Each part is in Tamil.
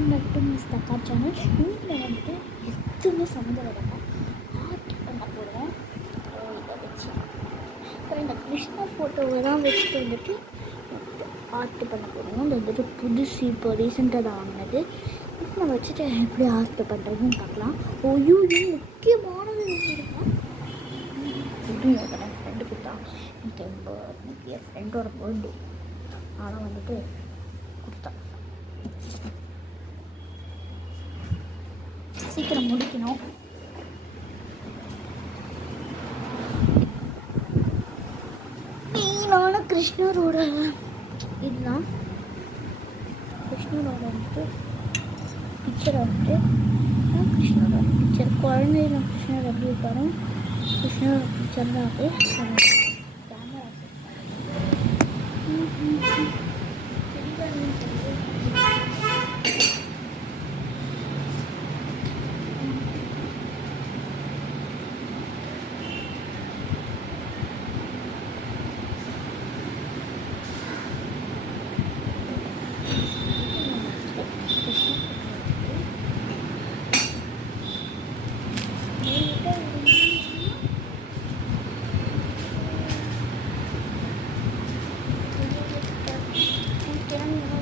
வெல்கம் பேக் டு மிஸ் தக்கா சேனல். இதில் வந்துட்டு எதுவுமே சம்மந்தம் இல்லாமல் ஆர்ட் பண்ண போகிறோம். இதை வச்சு அப்புறம் இந்த கிருஷ்ணா ஃபோட்டோவை தான் வச்சுட்டு வந்துட்டு ஆர்ட் பண்ண போகிறோம். இது வந்துட்டு புதுசு, இப்போ ரீசெண்டாக தான் வாங்கினது. இப்போ நம்ம வச்சுட்டு எப்படி ஆர்ட் பண்ணுறதுன்னு பார்க்கலாம். ஓய்யோ, முக்கியமானது இருக்கேன் என் ஃப்ரெண்டு கொடுத்தான். எனக்கு என் ஃப்ரெண்டோட பர்த்டே ஆனால் வந்துட்டு கொடுத்தான். சீக்கிரம் முடிக்கணும். மெயினான கிருஷ்ணரோட இதுதான். கிருஷ்ணரோட வந்துட்டு பிக்சரை வந்துட்டு கிருஷ்ணரோட பிக்சர் குழந்தையில கிருஷ்ணர் எப்படி இருப்பாரோ கிருஷ்ணரோட பிக்சர் தான் அது. கேமரா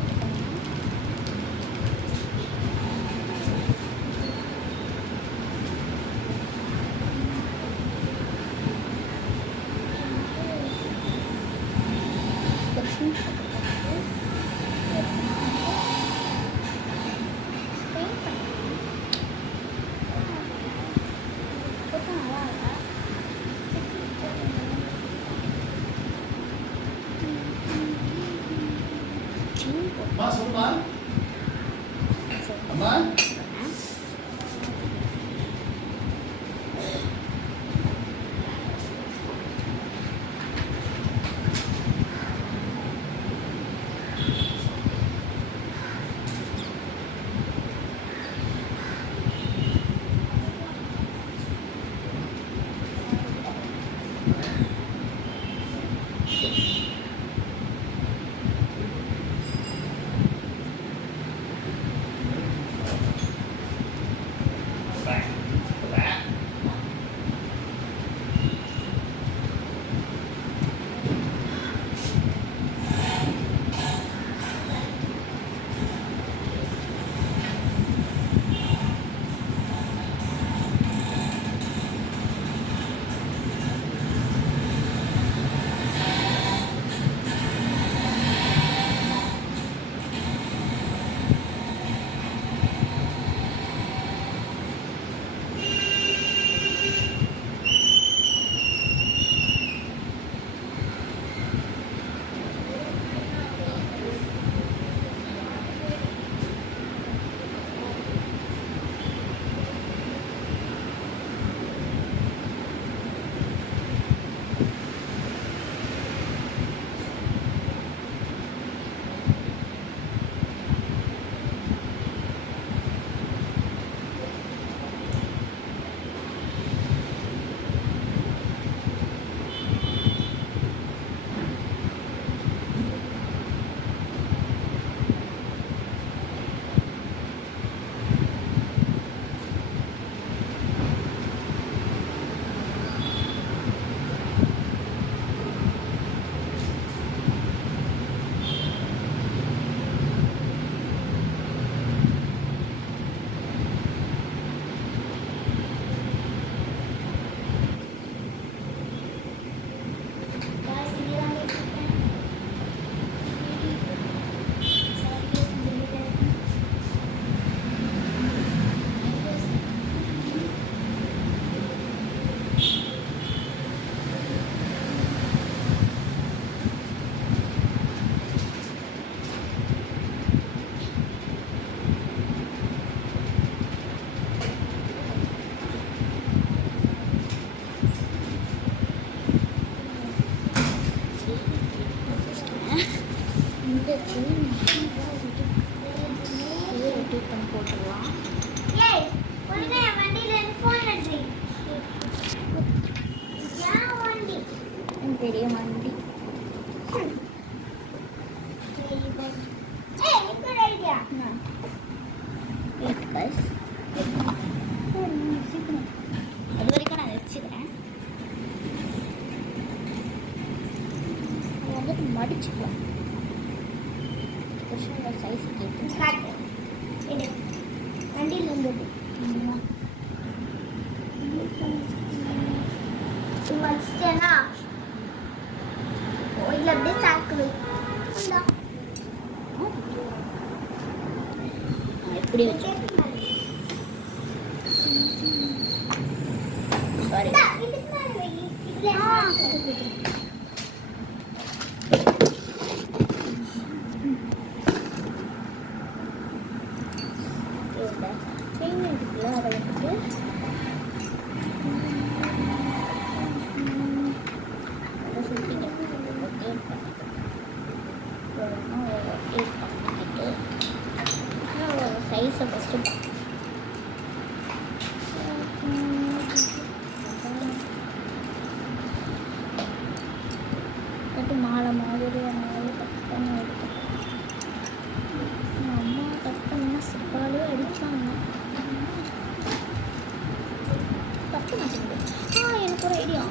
வண்டியில் இருந்தது வச்சிட்டேன்னா இல்லை அப்படியே சாக்கு எப்படி வச்சு சாரி செயின் இருக்குல்ல அதை வந்துட்டு அதை சுற்றிங்க ரொட்டேட் பண்ணிக்கிட்டு சைஸை ஃபஸ்ட்டு மாலை மாதிரி அந்த கட் பண்ணி எடுத்துக்கலாம். அம்மா கட் பண்ணால் சிப்பாலே அடிப்பாங்க. கட்ட மாட்டேங்குது. எனக்கு ஒரு ஐடியா.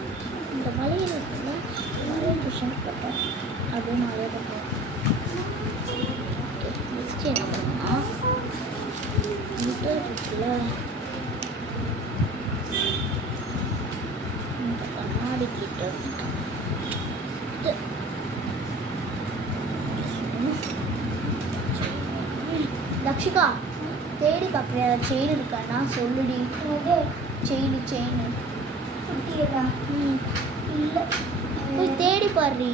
இந்த மலையில் இருக்குல்ல மலையில் டியூஷன் போட்டேன் அதுவும் நிறைய பண்ணுவேன். நெக்ஸ்ட் என்ன பண்ணுன்னா மீட்டர் இருக்குல்ல இந்த கண்ணாடி கிட்ட தக்ஷிகா தேடி பார்க்குறியா செயின் இருக்காண்ணா சொல்லுடி. செயின் இல்லை போய் தேடி பாடுறி.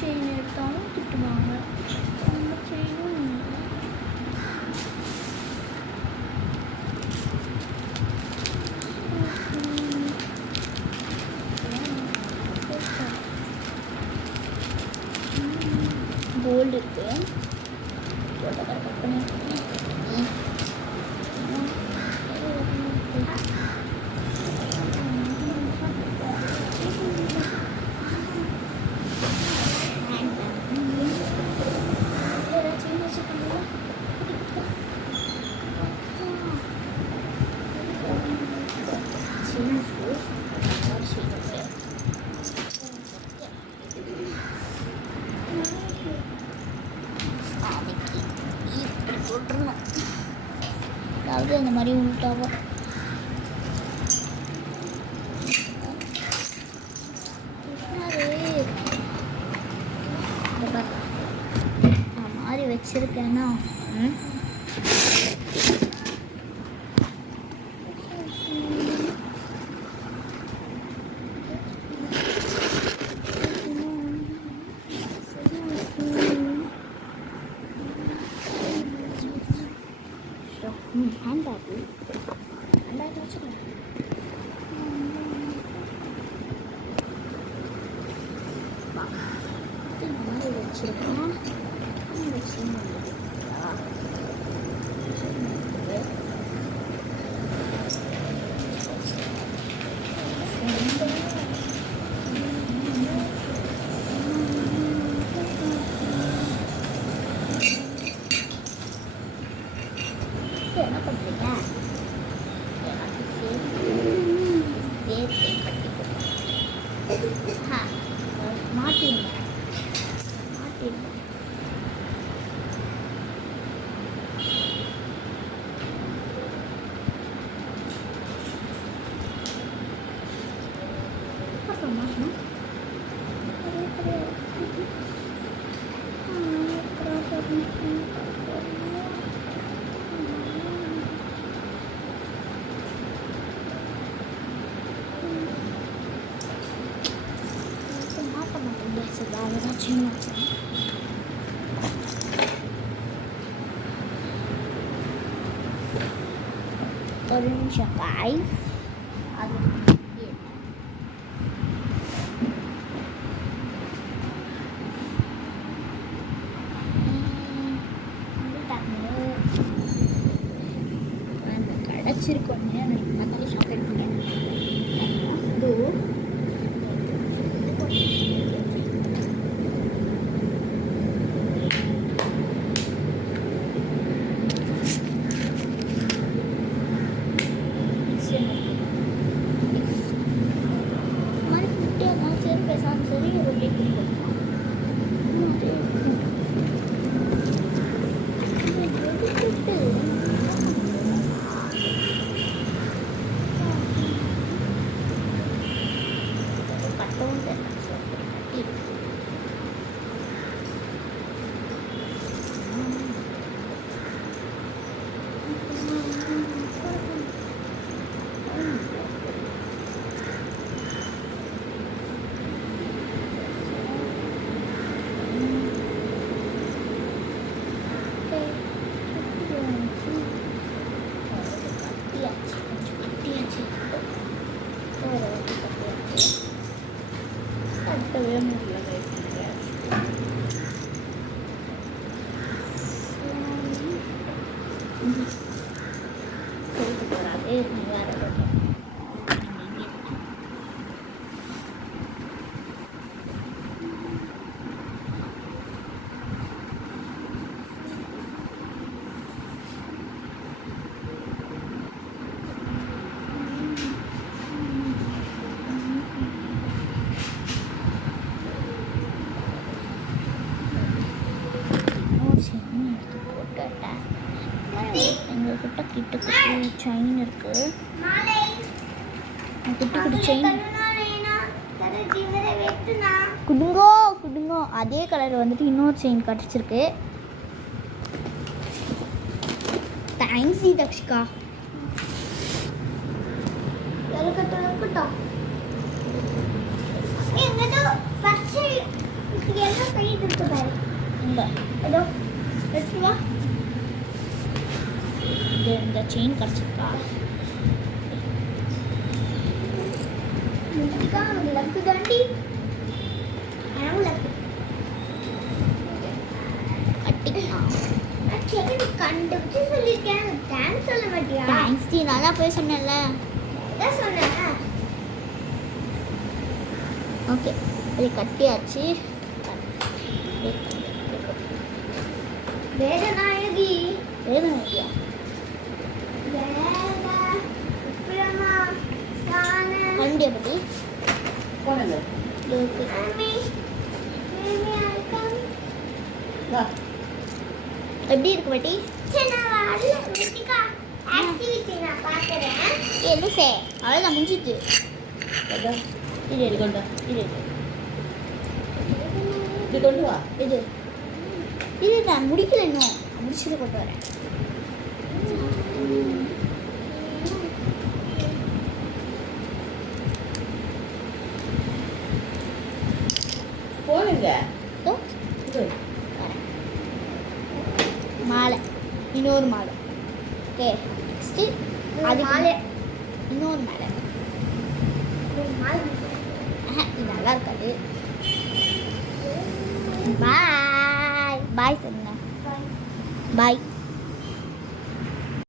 செயின் எடுத்தாலும் திட்டுவாங்க. அந்த செயினும் கோல்டு இருக்கு. கட் பண்ணி போட்டுருணும். அதாவது அந்த மாதிரி உள்டாவா மாதிரி வச்சிருக்கேன்னா ஹேண்ட் பேக் வச்சுக்கலாம். இந்த மாதிரி வச்சுருக்கோம். என்ன பண்ணுறீங்க? மாட்டிருங்க அப்புறம் மாட்டணும். வேறு ஏதாச்சும் ஒரு நிமிஷம் காய் அது கிடச்சிருக்கோம். தக்காளி சாப்பிட்டுருக்கேன். காட்டவே முடியல guys. சொல்லிட்டு போறாரு நீ வேற ஏதாவது எடுத்து போட்டுட்டேன். எங்ககிட்ட கிட்ட குட்டி செயின் இருக்கு. குட்டி குட்டி செயின் குடுங்கோ குடுங்கோ. அதே கலர் வந்துட்டு இன்னொரு செயின் கிடச்சிருக்கு. தேங்க்ஸ் தக்ஷிகா. இருக்கட்டும் இந்த செயின் கிடச்சிருக்கா? லக்கு தாண்டி கண்டுபிடிச்சு சொல்லிருக்கேன். தேங்க்ஸ் சொல்ல மாட்டியா? தேங்க்ஸ் டி, நல்லா போய் சொன்னேன்ல. அதான் சொன்னேன். ஓகே, இது கட்டியாச்சு. வேதநாயகி வேதநாயகியா? வண்டியை பற்றி எப்படி இருக்கு பாட்டி? லூசே அவ்வளோதான் முடிஞ்சிட்டு. இது கொண்டு இது இது கொண்டு வா. இது இது நான் முடிக்கல, இன்னும் முடிச்சுட்டு கொண்டு வரேன். போனுங்க மாலை, இன்னொரு மாலை. ஓகே, நெக்ஸ்ட்டு அது மாலை, இன்னொரு மாலை. இது நல்லா இருக்காது. பாய் பாய் சொன்னேன். பாய்.